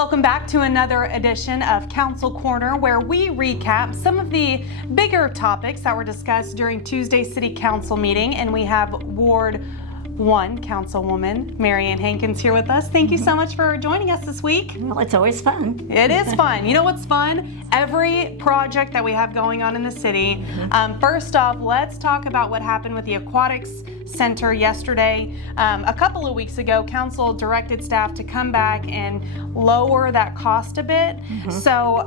Welcome back to another edition of Council Corner, where we recap some of the bigger topics that were discussed during Tuesday's City Council meeting. And we have Ward 1 Councilwoman Mary Ann Hankins here with us. Thank you so much for joining us this week. Well, it's always fun. It is fun. You know what's fun? Every project that we have going on in the city. First off, let's talk about what happened with the Aquatics Center yesterday. A couple of weeks ago, Council directed staff to come back and lower that cost a bit. So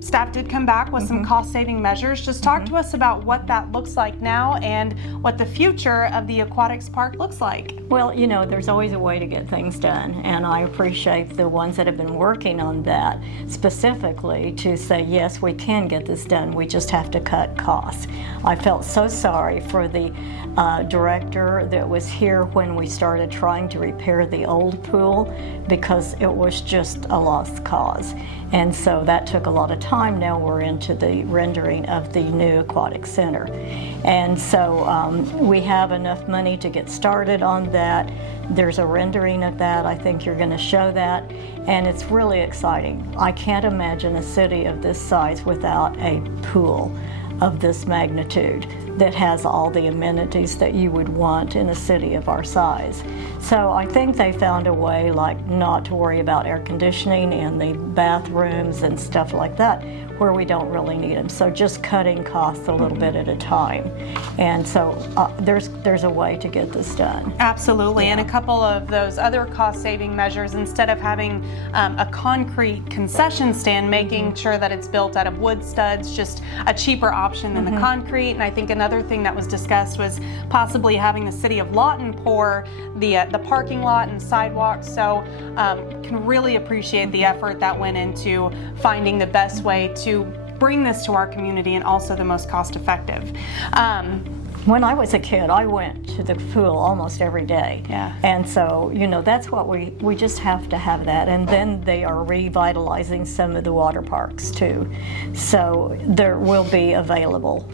staff did come back with some cost-saving measures. Just talk to us about what that looks like now and what the future of the Aquatics Park looks like. Well, you know, there's always a way to get things done, and I appreciate the ones that have been working on that specifically to say, yes, we can get this done. We just have to cut costs. I felt so sorry for the director that was here when we started trying to repair the old pool, because it was just a lost cause. And so that took a lot of time. Now we're into the rendering of the new Aquatics Center. And so we have enough money to get started on that. There's a rendering of that. I think you're going to show that. And it's really exciting. I can't imagine a city of this size without a pool of this magnitude that has all the amenities that you would want in a city of our size. So I think they found a way, like, not to worry about air conditioning in the bathrooms and stuff like that, where we don't really need them. So just cutting costs a little bit at a time. And so there's a way to get this done. Absolutely. And a couple of those other cost-saving measures, instead of having a concrete concession stand, making sure that it's built out of wood studs, just a cheaper option than the concrete. And I think another thing that was discussed was possibly having the City of Lawton pour the parking lot and sidewalks. So can really appreciate the effort that went into finding the best way to bring this to our community and also the most cost effective. When I was a kid, I went to the pool almost every day. Yeah. And so, you know, that's what we just have to have that. And then they are revitalizing some of the water parks too. So there will be available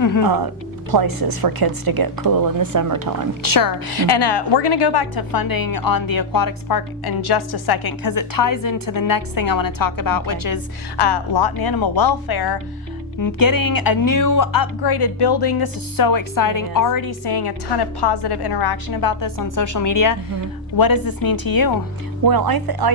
places for kids to get cool in the summertime. Sure. And we're going to go back to funding on the Aquatics Park in just a second, because it ties into the next thing I want to talk about, which is Lawton Animal Welfare getting a new upgraded building. This is so exciting. Yes. Already seeing a ton of positive interaction about this on social media. What does this mean to you? Well,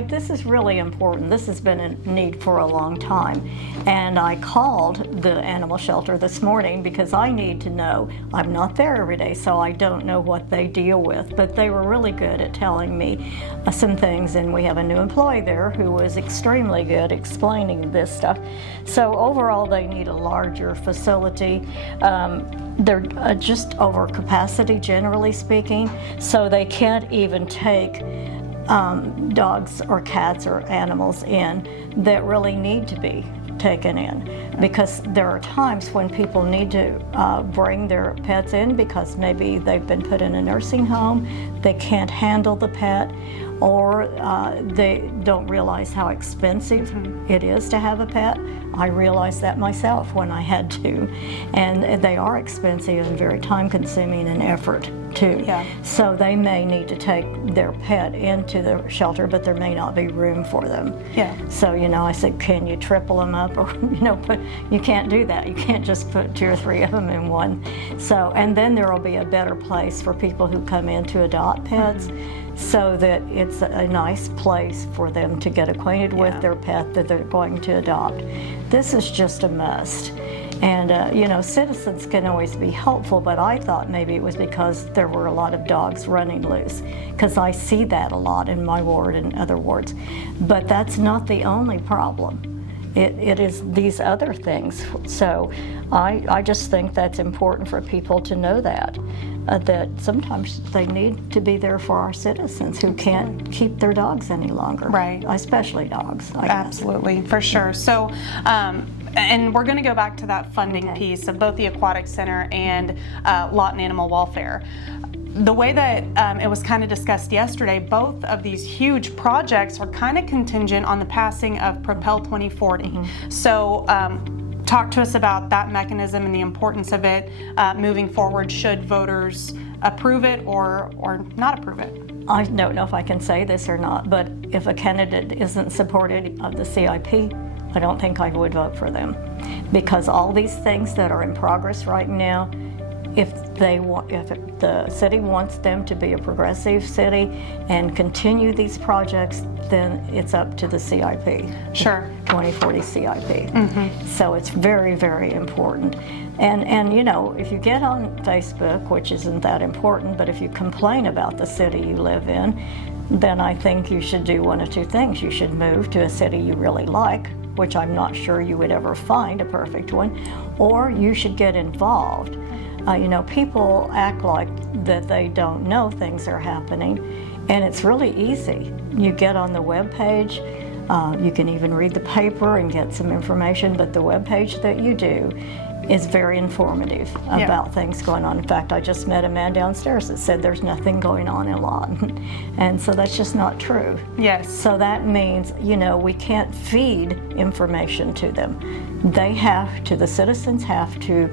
this is really important. This has been a need for a long time. And I called the animal shelter this morning because I need to know. I'm not there every day, so I don't know what they deal with. But they were really good at telling me some things. And we have a new employee there who was extremely good explaining this stuff. So overall, they need a larger facility. They're just over capacity, generally speaking, so they can't even take dogs or cats or animals in that really need to be taken in, because there are times when people need to bring their pets in because maybe they've been put in a nursing home, they can't handle the pet, or they don't realize how expensive it is to have a pet. I realized that myself when I had to, and they are expensive and very time-consuming and effort too. Yeah. So they may need to take their pet into the shelter, but there may not be room for them. Yeah. So, you know, I said, can you triple them up? Or, you know, but you can't do that. You can't just put 2 or 3 of them in one. So, and then there will be a better place for people who come in to adopt pets, so that it's a nice place for them to get acquainted with their pet that they're going to adopt. This is just a must. And, you know, citizens can always be helpful, but I thought maybe it was because there were a lot of dogs running loose, because I see that a lot in my ward and other wards. But that's not the only problem. It is these other things. So I just think that's important for people to know that sometimes they need to be there for our citizens who can't keep their dogs any longer. Right. Especially dogs, I guess. Absolutely, for sure. So, and we're going to go back to that funding piece of both the Aquatics Center and Lawton Animal Welfare. The way that it was kind of discussed yesterday, both of these huge projects are kind of contingent on the passing of Propel 2040. So talk to us about that mechanism and the importance of it moving forward should voters approve it or not approve it. I don't know if I can say this or not, but if a candidate isn't supported of the CIP, I don't think I would vote for them. Because all these things that are in progress right now, if the city wants them to be a progressive city and continue these projects, then it's up to the CIP. Sure. 2040 CIP. So it's very, very important. And you know, if you get on Facebook, which isn't that important, but if you complain about the city you live in, then I think you should do one of two things. You should move to a city you really like, which I'm not sure you would ever find a perfect one, or you should get involved. You know, people act like that they don't know things are happening, and it's really easy. You get on the webpage, you can even read the paper and get some information, but the webpage that you do is very informative about things going on. In fact, I just met a man downstairs that said there's nothing going on in Lawton. And so that's just not true. Yes. So that means, you know, we can't feed information to them. The citizens have to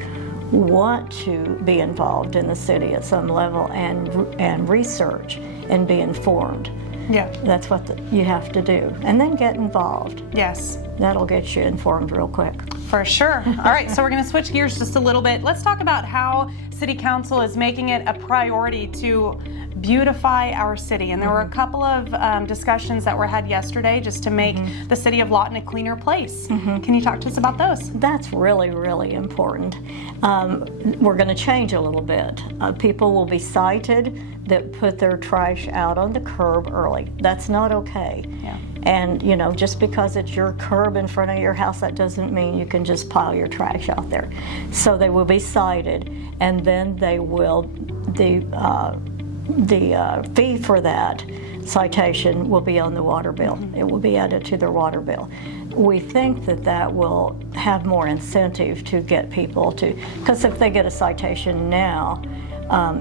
want to be involved in the city at some level and research and be informed. Yeah. That's what you have to do. And then get involved. Yes. That'll get you informed real quick. For sure. All right, so we're going to switch gears just a little bit. Let's talk about how City Council is making it a priority to beautify our city. And there were a couple of discussions that were had yesterday just to make the City of Lawton a cleaner place. Can you talk to us about those? That's really, really important. We're going to change a little bit. People will be cited that put their trash out on the curb early. That's not okay. Yeah. And, you know, just because it's your curb in front of your house, that doesn't mean you can just pile your trash out there. So they will be cited, and then they will, the fee for that citation will be on the water bill. It will be added to their water bill. We think that that will have more incentive to get people to, because if they get a citation now,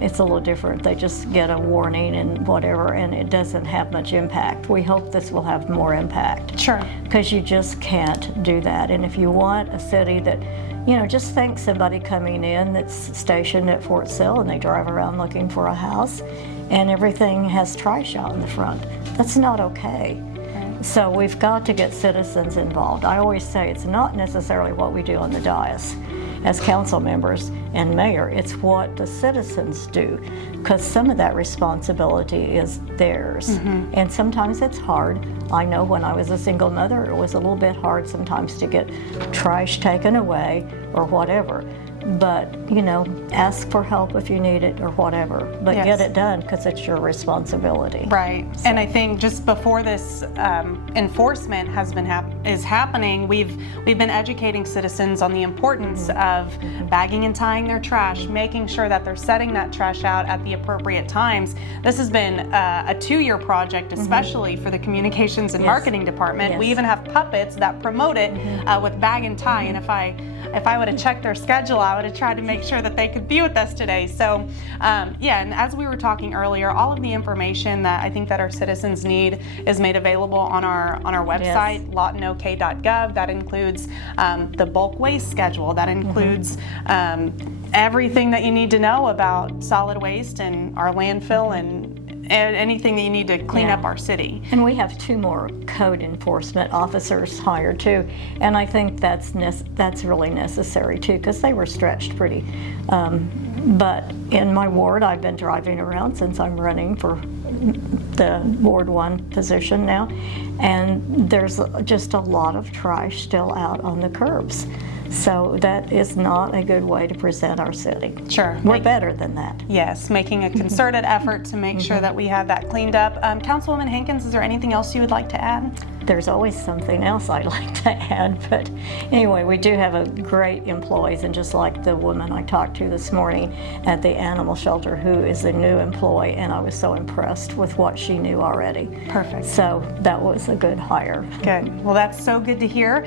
it's a little different. They just get a warning and whatever, and it doesn't have much impact. We hope this will have more impact. Sure. Because you just can't do that. And if you want a city that, you know, just think somebody coming in that's stationed at Fort Sill and they drive around looking for a house and everything has trash out in the front. That's not okay. Right. So we've got to get citizens involved. I always say it's not necessarily what we do on the dais as council members and mayor, it's what the citizens do, because some of that responsibility is theirs. And sometimes it's hard. I know when I was a single mother, it was a little bit hard sometimes to get trash taken away or whatever. But, you know, ask for help if you need it or whatever. But get it done because it's your responsibility. Right. So. And I think just before this enforcement is happening, we've been educating citizens on the importance of bagging and tying their trash, making sure that they're setting that trash out at the appropriate times. This has been a 2-year project, especially for the communications and marketing department. We even have puppets that promote it with bag and tie. And if I would have checked their schedule, I would have tried to make sure that they could be with us today. So, and as we were talking earlier, all of the information that I think that our citizens need is made available on our website, lawtonok.gov. That includes the bulk waste schedule. That includes everything that you need to know about solid waste and our landfill and anything that you need to clean up our city. And we have 2 more code enforcement officers hired too, and I think that's really necessary too, because they were stretched pretty. But in my ward, I've been driving around since I'm running for the Ward 1 position now, and there's just a lot of trash still out on the curbs. So that is not a good way to present our city. Sure. We're better than that. Yes, making a concerted effort to make sure that we have that cleaned up. Councilwoman Hankins, is there anything else you would like to add? There's always something else I'd like to add, but anyway, we do have a great employees, and just like the woman I talked to this morning at the animal shelter who is a new employee, and I was so impressed with what she knew already. Perfect. So that was a good hire. Good. Well, that's so good to hear.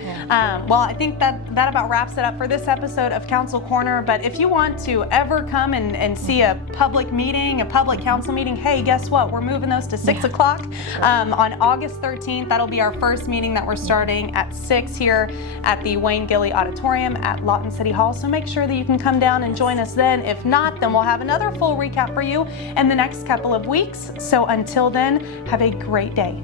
Well, I think that about wraps it up for this episode of Council Corner, but if you want to ever come and see a public meeting, a public council meeting, hey, guess what? We're moving those to 6 o'clock on August 13th. That'll be our first meeting that we're starting at 6 here at the Wayne Gilly Auditorium at Lawton City Hall. So make sure that you can come down and join us then. If not, then we'll have another full recap for you in the next couple of weeks. So until then, have a great day.